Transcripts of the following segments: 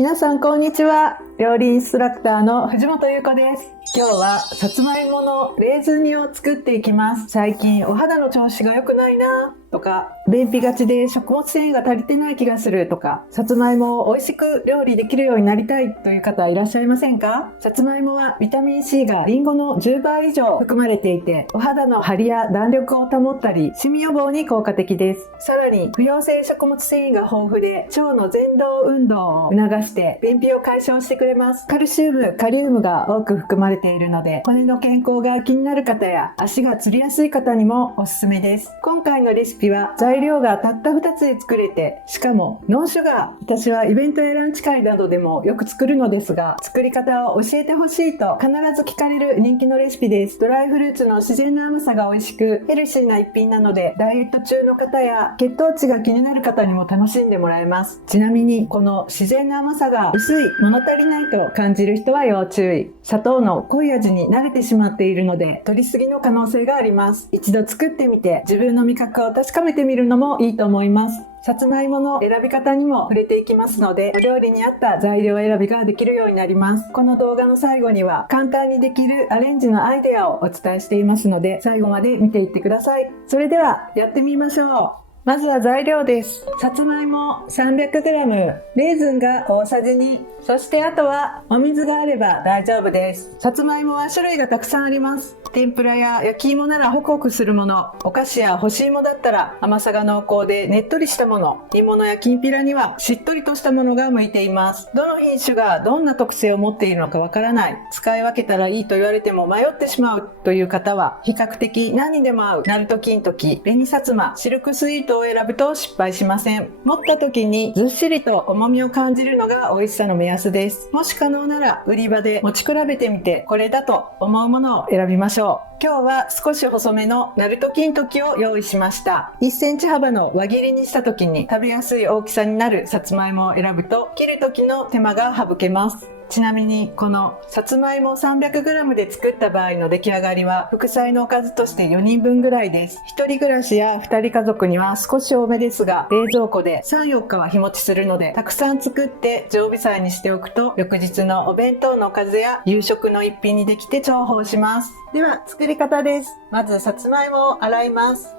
皆さんこんにちは。料理インストラクターの藤本優子です。今日はさつまいものレーズン煮を作っていきます。最近お肌の調子が良くないなとか、便秘がちで食物繊維が足りてない気がするとか、さつまいもを美味しく料理できるようになりたいという方いらっしゃいませんか？さつまいもはビタミン C がリンゴの10倍以上含まれていて、お肌の張りや弾力を保ったり、シミ予防に効果的です。さらに不溶性食物繊維が豊富で、腸の蠕動運動を促して便秘を解消してくれます。カルシウム、カリウムが多く含まれているので、骨の健康が気になる方や足がつりやすい方にもおすすめです。今回のレシピは材料がたった2つで作れて、しかもノンシュガー。私はイベントやランチ会などでもよく作るのですが、作り方を教えてほしいと必ず聞かれる人気のレシピです。ドライフルーツの自然な甘さが美味しくヘルシーな一品なので、ダイエット中の方や血糖値が気になる方にも楽しんでもらえます。ちなみにこの自然な甘さが薄い、物足りないと感じる人は要注意。砂糖の濃い味に慣れてしまっているので、取りすぎの可能性があります。一度作ってみて自分の味覚を確かめてみるのもいいと思います。さつまいもの選び方にも触れていきますので、お料理に合った材料選びができるようになります。この動画の最後には簡単にできるアレンジのアイデアをお伝えしていますので、最後まで見ていってください。それではやってみましょう。まずは材料です。さつまいも 300g、レーズンが大さじ2、そしてあとはお水があれば大丈夫です。さつまいもは種類がたくさんあります。天ぷらや焼き芋ならホクホクするもの、お菓子や干し芋だったら甘さが濃厚でねっとりしたもの、煮物やきんぴらにはしっとりとしたものが向いています。どの品種がどんな特性を持っているのかわからない、使い分けたらいいと言われても迷ってしまうという方は、比較的何にでも合うナルト金時、紅さつま、シルクスイートを選ぶと失敗しません。持った時にずっしりと重みを感じるのが美味しさの目安です。もし可能なら売り場で持ち比べてみて、これだと思うものを選びましょう。今日は少し細めのナルト金時を用意しました。1センチ幅の輪切りにした時に食べやすい大きさになるさつまいもを選ぶと、切る時の手間が省けます。ちなみにこのさつまいも 300g で作った場合の出来上がりは、副菜のおかずとして4人分ぐらいです。1人暮らしや2人家族には少し多めですが、冷蔵庫で 3,4 日は日持ちするので、たくさん作って常備菜にしておくと、翌日のお弁当のおかずや夕食の一品にできて重宝します。では作り方です。まずさつまいもを洗います。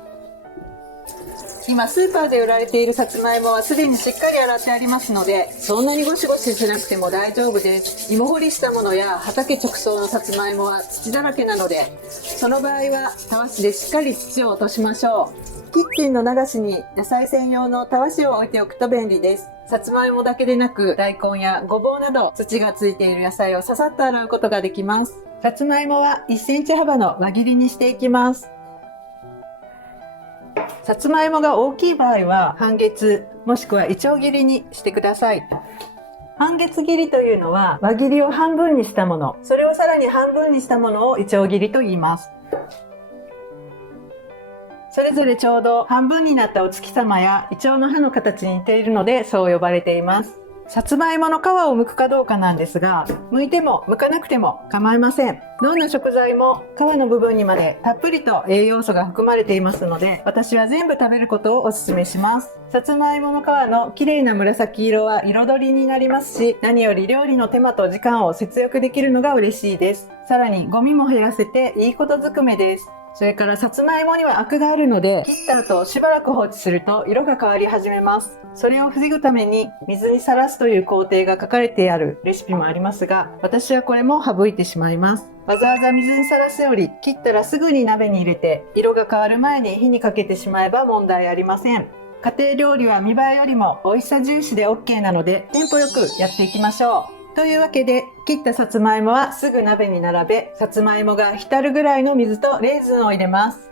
今スーパーで売られているさつまいもはすでにしっかり洗ってありますので、そんなにゴシゴシしなくても大丈夫です。芋掘りしたものや畑直送のさつまいもは土だらけなので、その場合はたわしでしっかり土を落としましょう。キッチンの流しに野菜専用のたわしを置いておくと便利です。さつまいもだけでなく、大根やごぼうなど土がついている野菜をささっと洗うことができます。さつまいもは1センチ幅の輪切りにしていきます。さつまいもが大きい場合は半月もしくはいちょう切りにしてください。半月切りというのは輪切りを半分にしたもの、それをさらに半分にしたものをいちょう切りと言います。それぞれちょうど半分になったお月様やイチョウの葉の形に似ているのでそう呼ばれています。さつまいもの皮を剥くかどうかなんですが、剥いても剥かなくても構いません。どんな食材も皮の部分にまでたっぷりと栄養素が含まれていますので、私は全部食べることをお勧めします。さつまいもの皮の綺麗な紫色は彩りになりますし、何より料理の手間と時間を節約できるのが嬉しいです。さらにゴミも減らせていいことずくめです。それからさつまいもにはアクがあるので、切った後しばらく放置すると色が変わり始めます。それを防ぐために水にさらすという工程が書かれてあるレシピもありますが、私はこれも省いてしまいます。わざわざ水にさらすより、切ったらすぐに鍋に入れて色が変わる前に火にかけてしまえば問題ありません。家庭料理は見栄えよりも美味しさ重視で OK なので、テンポよくやっていきましょう。というわけで、切ったさつまいもはすぐ鍋に並べ、さつまいもが浸るぐらいの水とレーズンを入れます。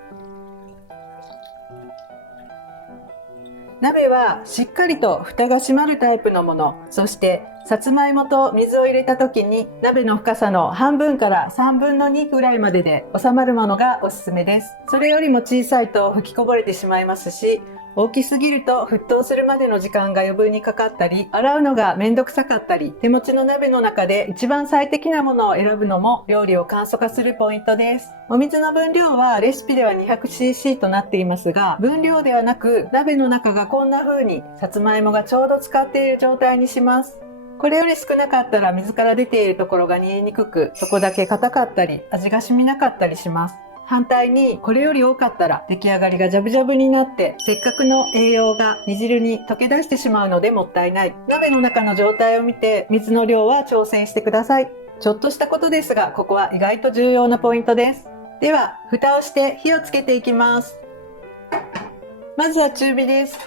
鍋はしっかりと蓋が閉まるタイプのもの、そしてさつまいもと水を入れた時に鍋の深さの半分から3分の2ぐらいまでで収まるものがおすすめです。それよりも小さいと吹きこぼれてしまいますし、大きすぎると沸騰するまでの時間が余分にかかったり、洗うのがめんどくさかったり、手持ちの鍋の中で一番最適なものを選ぶのも料理を簡素化するポイントです。お水の分量はレシピでは 200cc となっていますが、分量ではなく鍋の中がこんな風にさつまいもがちょうど浸かっている状態にします。これより少なかったら水から出ているところが煮えにくく、そこだけ硬かったり、味が染みなかったりします。反対に、これより多かったら出来上がりがジャブジャブになって、せっかくの栄養が煮汁に溶け出してしまうのでもったいない。鍋の中の状態を見て、水の量は調整してください。ちょっとしたことですが、ここは意外と重要なポイントです。では、蓋をして火をつけていきます。まずは中火です。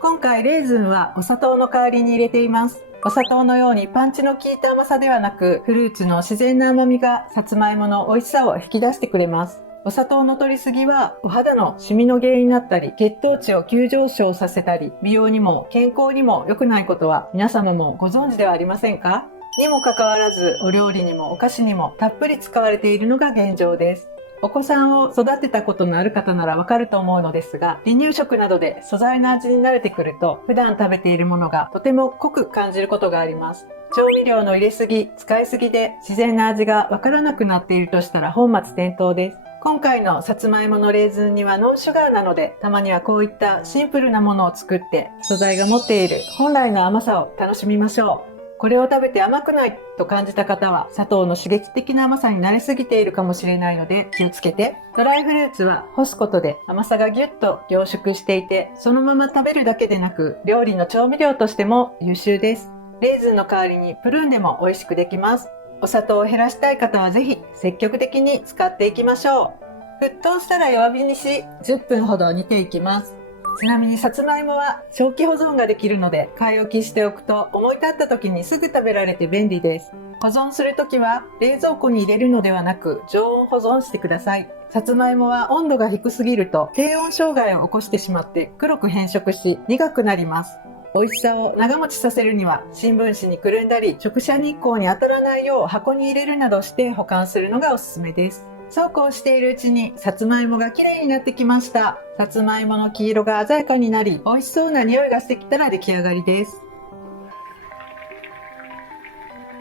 今回レーズンはお砂糖の代わりに入れています。お砂糖のようにパンチの効いた甘さではなく、フルーツの自然な甘みがさつまいもの美味しさを引き出してくれます。お砂糖の摂りすぎはお肌のシミの原因になったり、血糖値を急上昇させたり、美容にも健康にも良くないことは皆様もご存知ではありませんか？にもかかわらず、お料理にもお菓子にもたっぷり使われているのが現状です。お子さんを育てたことのある方ならわかると思うのですが、離乳食などで素材の味に慣れてくると、普段食べているものがとても濃く感じることがあります。調味料の入れすぎ、使いすぎで自然な味がわからなくなっているとしたら本末転倒です。今回のさつまいものレーズン煮はノンシュガーなので、たまにはこういったシンプルなものを作って、素材が持っている本来の甘さを楽しみましょう。これを食べて甘くないと感じた方は、砂糖の刺激的な甘さに慣れすぎているかもしれないので気をつけて。ドライフルーツは干すことで甘さがギュッと凝縮していて、そのまま食べるだけでなく、料理の調味料としても優秀です。レーズンの代わりにプルーンでも美味しくできます。お砂糖を減らしたい方はぜひ積極的に使っていきましょう。沸騰したら弱火にし、10分ほど煮ていきます。ちなみにさつまいもは長期保存ができるので、買い置きしておくと思い立った時にすぐ食べられて便利です。保存するときは冷蔵庫に入れるのではなく常温保存してください。さつまいもは温度が低すぎると低温障害を起こしてしまって黒く変色し苦くなります。美味しさを長持ちさせるには新聞紙にくるんだり直射日光に当たらないよう箱に入れるなどして保管するのがおすすめです。そうこうしているうちにさつまいもが綺麗になってきました。さつまいもの黄色が鮮やかになり美味しそうな匂いがしてきたら出来上がりです。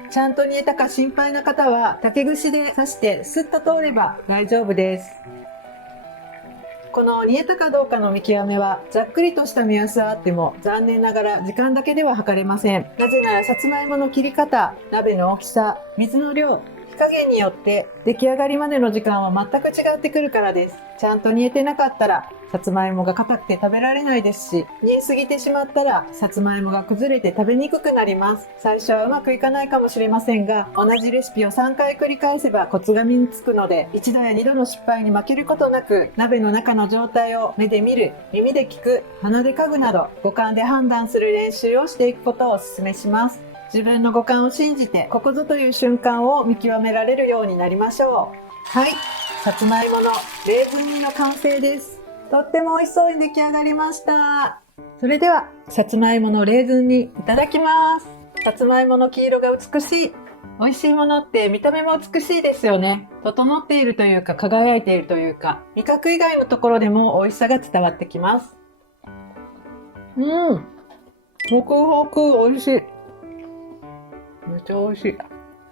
ちゃんと煮えたか心配な方は竹串で刺してスッと通れば大丈夫です。この煮えたかどうかの見極めはざっくりとした目安はあっても残念ながら時間だけでは測れません。なぜならさつまいもの切り方、鍋の大きさ、水の量、火加減によって出来上がりまでの時間は全く違ってくるからです。ちゃんと煮えてなかったらさつまいもが硬くて食べられないですし、煮えすぎてしまったらさつまいもが崩れて食べにくくなります。最初はうまくいかないかもしれませんが、同じレシピを3回繰り返せばコツが身につくので、1度や2度の失敗に負けることなく、鍋の中の状態を目で見る、耳で聞く、鼻で嗅ぐなど五感で判断する練習をしていくことをお勧めします。自分の五感を信じてここぞという瞬間を見極められるようになりましょう。はい、さつまいものレーズン煮の完成です。とっても美味しそうに出来上がりました。それではさつまいものレーズン煮いただきます。さつまいもの黄色が美しい。美味しいものって見た目も美しいですよね。整っているというか輝いているというか、味覚以外のところでも美味しさが伝わってきます。ホクホク美味しい。めっちゃ美味しい。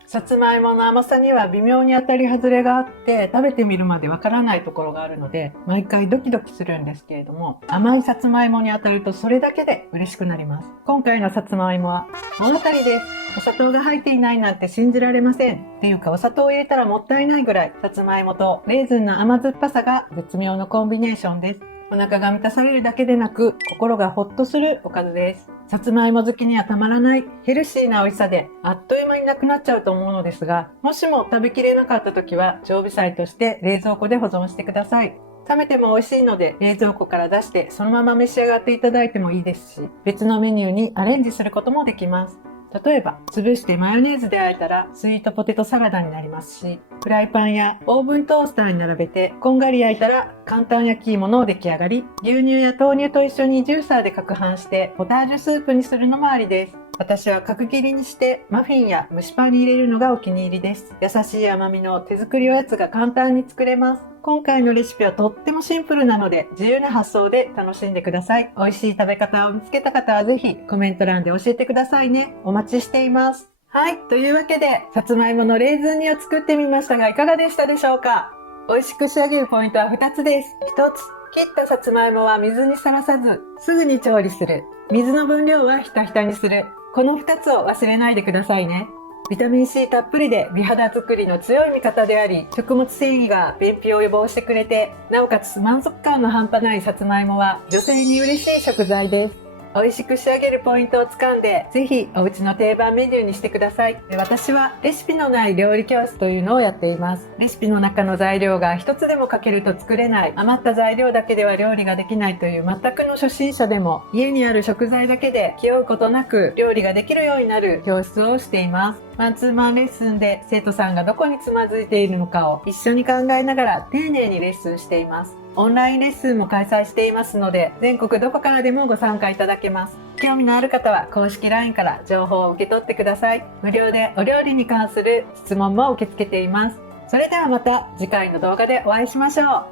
さつまいもの甘さには微妙に当たり外れがあって、食べてみるまでわからないところがあるので、毎回ドキドキするんですけれども、甘いさつまいもに当たるとそれだけで嬉しくなります。今回のさつまいもは物足りです。お砂糖が入っていないなんて信じられません。っていうかお砂糖を入れたらもったいないぐらい、さつまいもとレーズンの甘酸っぱさが絶妙のコンビネーションです。お腹が満たされるだけでなく、心がほっとするおかずです。さつまいも好きにはたまらないヘルシーな美味しさで、あっという間になくなっちゃうと思うのですが、もしも食べきれなかった時は常備菜として冷蔵庫で保存してください。冷めても美味しいので冷蔵庫から出してそのまま召し上がっていただいてもいいですし、別のメニューにアレンジすることもできます。例えば、潰してマヨネーズで和えたらスイートポテトサラダになりますし、フライパンやオーブントースターに並べてこんがり焼いたら簡単焼き芋の出来上がり。牛乳や豆乳と一緒にジューサーで攪拌してポタージュスープにするのもありです。私は角切りにしてマフィンや蒸しパンに入れるのがお気に入りです。優しい甘みの手作りおやつが簡単に作れます。今回のレシピはとってもシンプルなので自由な発想で楽しんでください。美味しい食べ方を見つけた方はぜひコメント欄で教えてくださいね。お待ちしています。はい、というわけでさつまいものレーズン煮を作ってみましたがいかがでしたでしょうか。美味しく仕上げるポイントは2つです。1つ、切ったさつまいもは水にさらさずすぐに調理する。水の分量はひたひたにする。この2つを忘れないでくださいね。ビタミン C たっぷりで美肌作りの強い味方であり、食物繊維が便秘を予防してくれて、なおかつ満足感の半端ないさつまいもは女性に嬉しい食材です。美味しく仕上げるポイントをつかんで、ぜひお家の定番メニューにしてください。私はレシピのない料理教室というのをやっています。レシピの中の材料が一つでもかけると作れない、余った材料だけでは料理ができないという全くの初心者でも、家にある食材だけで気負うことなく料理ができるようになる教室をしています。マンツーマンレッスンで生徒さんがどこにつまずいているのかを一緒に考えながら丁寧にレッスンしています。オンラインレッスンも開催していますので、全国どこからでもご参加いただけます。興味のある方は公式 LINE から情報を受け取ってください。無料でお料理に関する質問も受け付けています。それではまた次回の動画でお会いしましょう。